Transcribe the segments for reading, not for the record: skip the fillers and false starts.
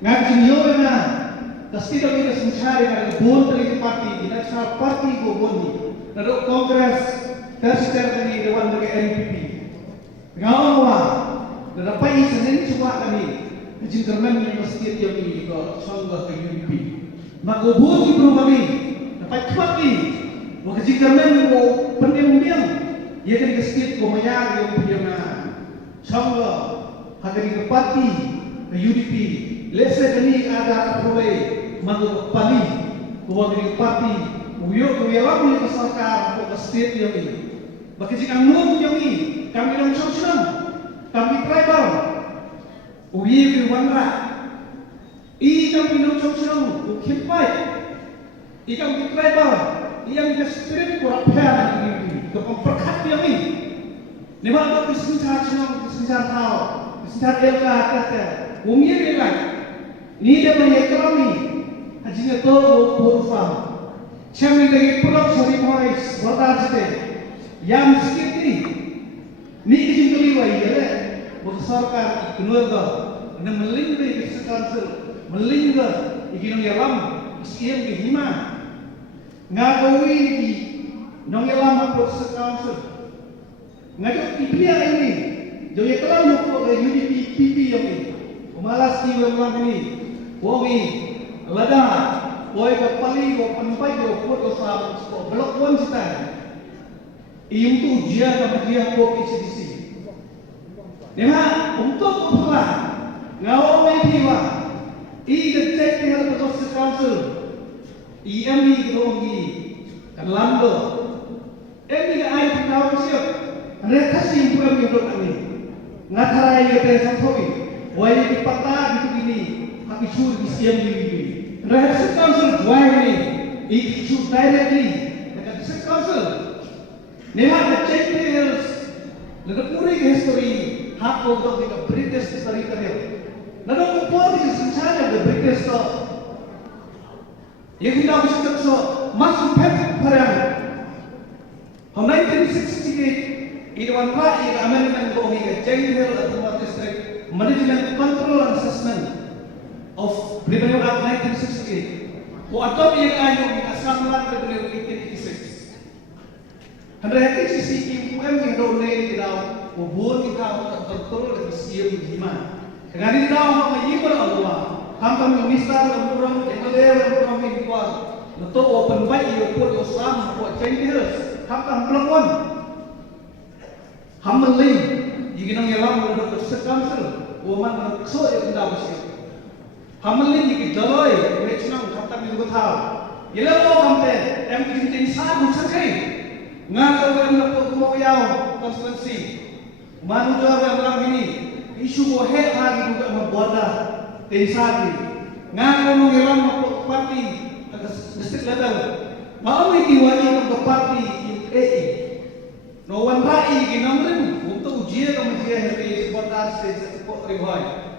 Ngajin yo na kasi daw ito sumsari na buon tali party ina sa party ko boni na do Congress terster kani dewan dari NPP ngawa na dapat isanin cuma kami ngajin kermen ni masjid yang ini ko sangga ke UNP magubun di bro kami dapat party ngajin kermen mo pendiam-diam ya kan masjid ko mayang yang punya na sangga kagani ke party ke UDP lese kani ada proyek mago pali ko dari parti uyo ko yawa ko sarkar ko state yang ini bagi jika ngom yang ini kami dong sosram kami tribal uye ko wanra I kami dong sosram ko khipai I kami tribal yang ke spirit ko rapya ini ko perkat yang ini nema ko sinta chino sinta tao sinta elka kata umye belai ni dia ekonomi Hajinya to burfam. Cami lagi pulau sorry boys, wadah jete. Yang sikit ni kijin keliwai ya le. Bersarkan keluarga, anda melingkar ke council, melingkar ikinong yalam, isiem ke hima. Ngagawi di nong yalam apa council. Ngajak ipia ini, jadi kalau mau ke UDP PP yang ini, malas di yalam ini, wongi. Lada, boy kapali ko panpai ko ko sa blok 1 sita. Iyong tu dia ka dia ko KCDC. Nema untuk pula ngaw may diwa. I gecek dengan petugas council. IMI grogi kan lando. Emi ga ai tahu siap. Mereka sih pulang hidup kami. Ngatarai ya teh sampai. Boy di patah gitu gini. Kami suruh di siam ini. Rehearsal council ini, itu directly dekat rehearsal council. Nema cek details, dekat puri history, hak untuk dekat British history kalian. Lalu upor di sencana the British to, yang kita bisa so masuk pet perang. Tahun 1968, itu wanita yang American Bohing General Authority District Management Control and Assessment of Revenue Act 1968. Ko adopt yang ayo di Assembly Revenue 1886. Hendak sisi IUM yang dole di dalam kubur kita tertentu dari siam lima. Dengan di dalam menyimpul Allah, hampa minister orang yang leher orang yang kuat. Untuk open by iyo pun Islam buat changes. Hampa pelakon. Hampa link. Jika nang yalam menurut sekamsel, woman menurut so yang tidak bersih. Hamelin di jaloi, wecnang kata minggu tahu. Ia lo kampe, em kintin sabu sakai. Ngakau kan nak mau yau konstitusi. Manu jawab yang ini, isu bohe lagi juga memboda desa ini. Ngakau mengiram mau parti district level. Mau dikiwani ke parti EE. No one rai kinamrin untuk ujian kemudian hari sebentar sepuluh ribuan.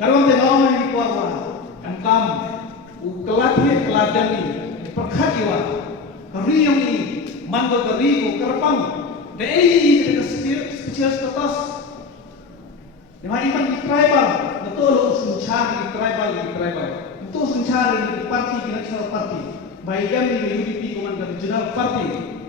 Kalau kita mau ini kuasa, kan kamu, kelatih keladani, perkhidwa, keriyong ini, mandor keriyo, kerpang, deh ini spesial status. Yang iman di tribal, betul usun cari di tribal, betul usun cari di parti, national party, baik kami di UDP, Komandan Regional Party.